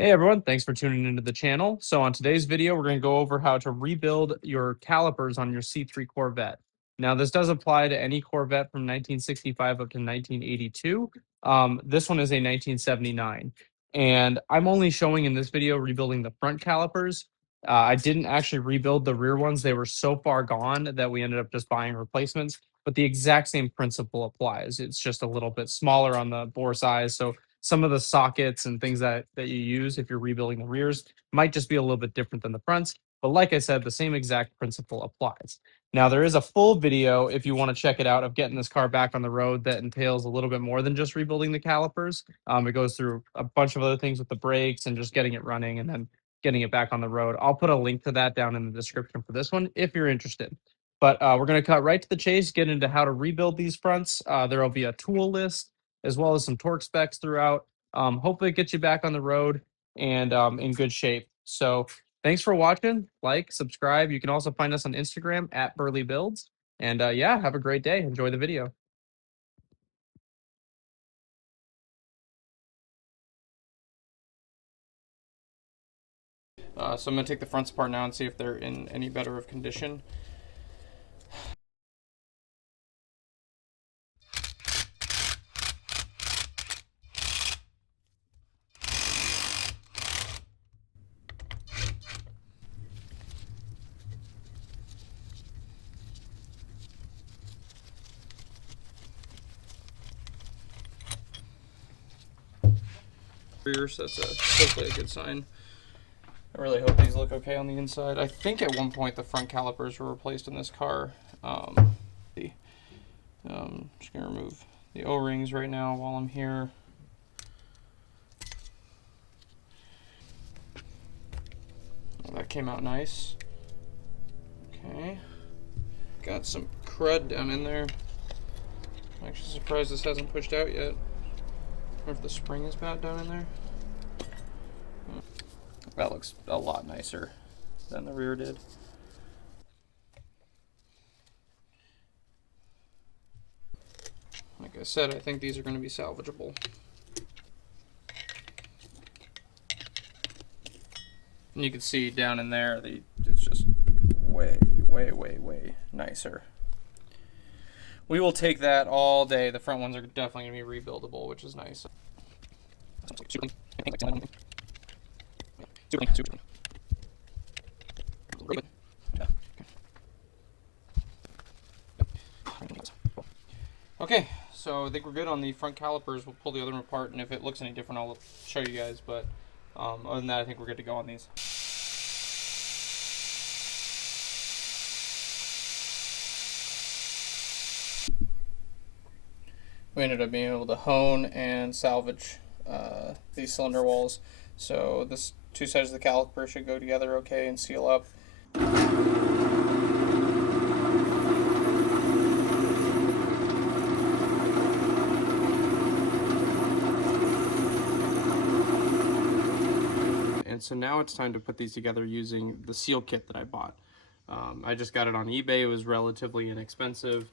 Hey everyone, thanks for tuning into the channel. So on today's video, we're going to go over how to rebuild your calipers on your C3 Corvette. Now, this does apply to any Corvette from 1965 up to 1982. This one is a 1979. And I'm only showing in this video rebuilding the front calipers. I didn't actually rebuild the rear ones. They were so far gone that we ended up just buying replacements. But the exact same principle applies. It's just a little bit smaller on the bore size. So some of the sockets and things that you use if you're rebuilding the rears might just be a little bit different than the fronts. But like I said, the same exact principle applies. Now, there is a full video if you want to check it out of getting this car back on the road that entails a little bit more than just rebuilding the calipers. It goes through a bunch of other things with the brakes and just getting it running and then getting it back on the road. I'll put a link to that down in the description for this one if you're interested. But we're going to cut right to the chase, get into how to rebuild these fronts. There will be a tool list as well as some torque specs throughout. Hopefully, it gets you back on the road and in good shape. So, thanks for watching. Like, subscribe. You can also find us on Instagram at burlybuilds. And yeah, have a great day. Enjoy the video. So I'm going to take the fronts apart now and see if they're in any better of condition. Rears, that's hopefully a good sign. I really hope these look okay on the inside. I think at one point the front calipers were replaced in this car. Just gonna remove the O-rings right now while I'm here. Oh, that came out nice. Okay. Got some crud down in there. I'm actually surprised this hasn't pushed out yet. Or if the spring is bad down in there. That looks a lot nicer than the rear did. Like I said, I think these are going to be salvageable. And you can see down in there, it's just way nicer. We will take that all day. The front ones are definitely going to be rebuildable, which is nice. Okay, so I think we're good on the front calipers. We'll pull the other one apart, and if it looks any different, I'll show you guys. But other than that, I think we're good to go on these. We ended up being able to hone and salvage these cylinder walls. So this two sides of the caliper should go together okay and seal up. And so now it's time to put these together using the seal kit that I bought. I just got it on eBay. It was relatively inexpensive.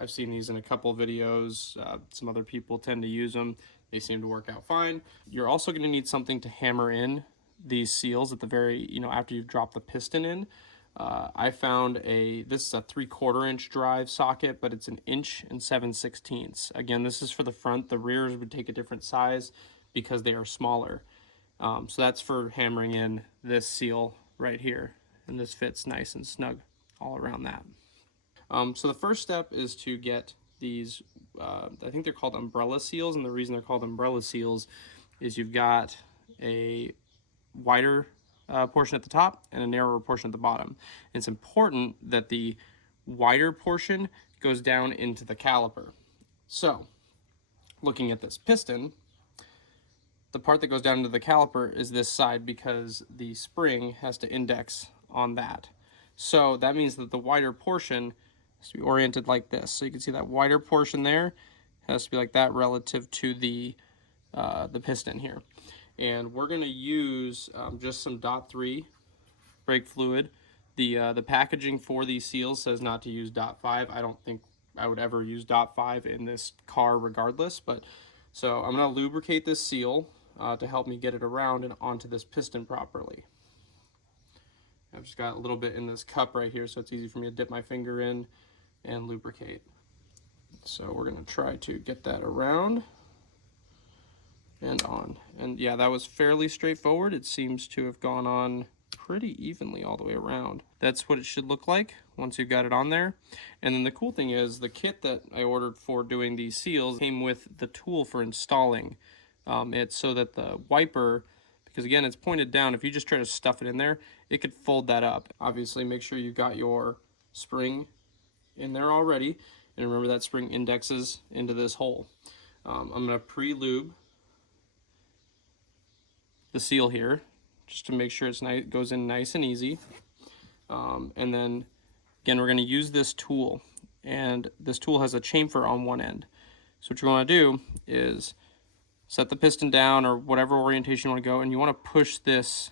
I've seen these in a couple videos. Some other people tend to use them. They seem to work out fine. You're also going to need something to hammer in these seals at the very, after you've dropped the piston in. I found this is a 3/4 inch drive socket, but it's 1 7/16 inches. Again, this is for the front. The rears would take a different size because they are smaller. So that's for hammering in this seal right here. And this fits nice and snug all around that. So the first step is to get these, I think they're called umbrella seals, and the reason they're called umbrella seals is you've got a wider portion at the top and a narrower portion at the bottom. And it's important that the wider portion goes down into the caliper. So, looking at this piston, the part that goes down into the caliper is this side because the spring has to index on that. So that means that the wider portion has to be oriented like this. So you can see that wider portion there has to be like that relative to the piston here. And we're going to use just some .3 brake fluid. The packaging for these seals says not to use .5. I don't think I would ever use .5 in this car regardless. But so I'm going to lubricate this seal to help me get it around and onto this piston properly. I've just got a little bit in this cup right here, so it's easy for me to dip my finger in and lubricate. So we're going to try to get that around and on. And yeah, that was fairly straightforward. It seems to have gone on pretty evenly all the way around. That's what it should look like once you've got it on there. And then the cool thing is the kit that I ordered for doing these seals came with the tool for installing it, so that the wiper, because again it's pointed down, if you just try to stuff it in there, it could fold that up. Obviously make sure you've got your spring in there already, and remember that spring indexes into this hole. I'm going to pre-lube the seal here just to make sure it's nice, goes in nice and easy. And then again, we're going to use this tool, and this tool has a chamfer on one end. So what you want to do is set the piston down or whatever orientation you want to go, and you want to push this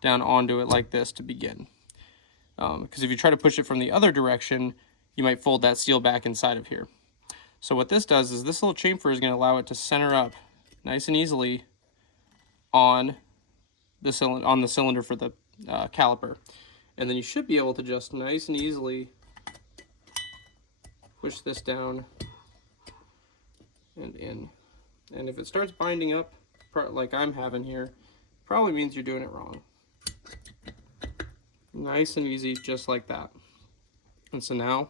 down onto it like this to begin. Because if you try to push it from the other direction, you might fold that seal back inside of here. So what this does is this little chamfer is going to allow it to center up nice and easily on the cylinder for the caliper. And then you should be able to just nice and easily push this down and in. And if it starts binding up like I'm having here, probably means you're doing it wrong. Nice and easy, just like that. And so now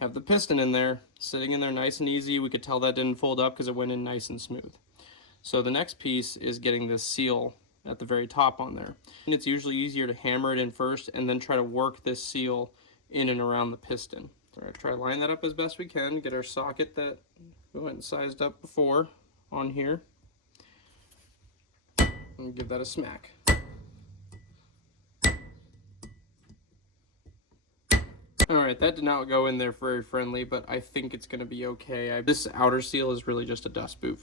have the piston in there, sitting in there nice and easy. We could tell that didn't fold up because it went in nice and smooth. So the next piece is getting this seal at the very top on there. And it's usually easier to hammer it in first and then try to work this seal in and around the piston. All right, try to line that up as best we can, get our socket that we went and sized up before on here, and give that a smack. Alright, that did not go in there very friendly, but I think it's going to be okay. This outer seal is really just a dust boot.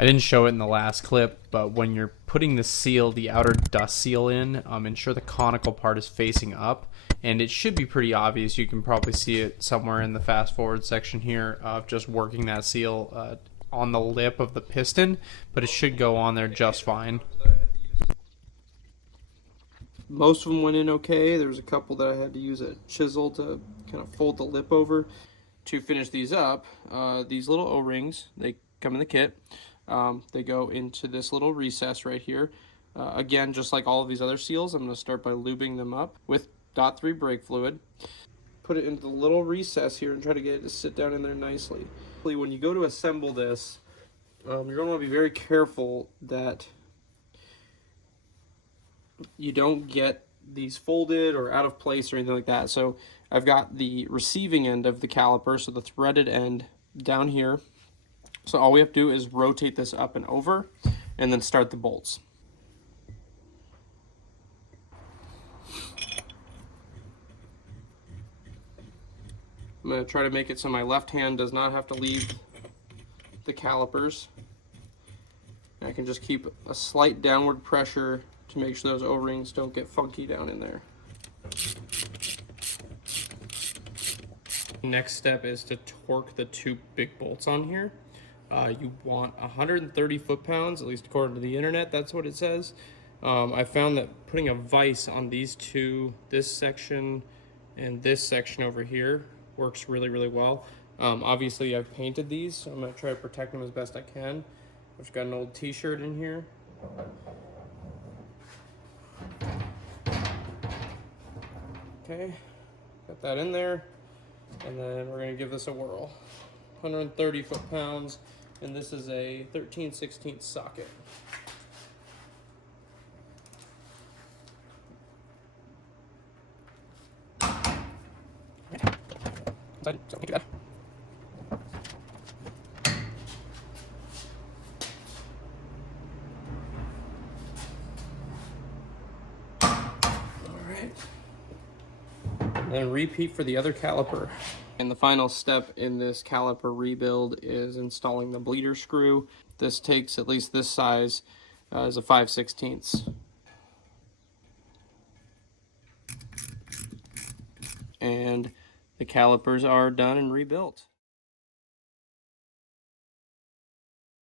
I didn't show it in the last clip, but when you're putting the seal, the outer dust seal in, ensure the conical part is facing up, and it should be pretty obvious. You can probably see it somewhere in the fast forward section here of just working that seal on the lip of the piston, but it should go on there just fine. Most of them went in okay. There was a couple that I had to use a chisel to kind of fold the lip over. To finish these up, these little O-rings, they come in the kit. They go into this little recess right here. Again, just like all of these other seals, I'm going to start by lubing them up with .3 brake fluid. Put it into the little recess here and try to get it to sit down in there nicely. When you go to assemble this, you're going to want to be very careful that you don't get these folded or out of place or anything like that. So I've got the receiving end of the caliper, so the threaded end down here. So all we have to do is rotate this up and over and then start the bolts. I'm going to try to make it so my left hand does not have to leave the calipers. I can just keep a slight downward pressure to make sure those O-rings don't get funky down in there. Next step is to torque the two big bolts on here. You want 130 foot-pounds, at least according to the internet, that's what it says. I found that putting a vise on these two, this section and this section over here, works really, really well. Obviously, I've painted these, so I'm going to try to protect them as best I can. I've just got an old t-shirt in here. Okay, got that in there, and then we're going to give this a whirl. 130 foot-pounds, and this is a 13/16 socket. Don't do that. Alright. And then repeat for the other caliper. And the final step in this caliper rebuild is installing the bleeder screw. This takes at least this size is a 5/16. And the calipers are done and rebuilt.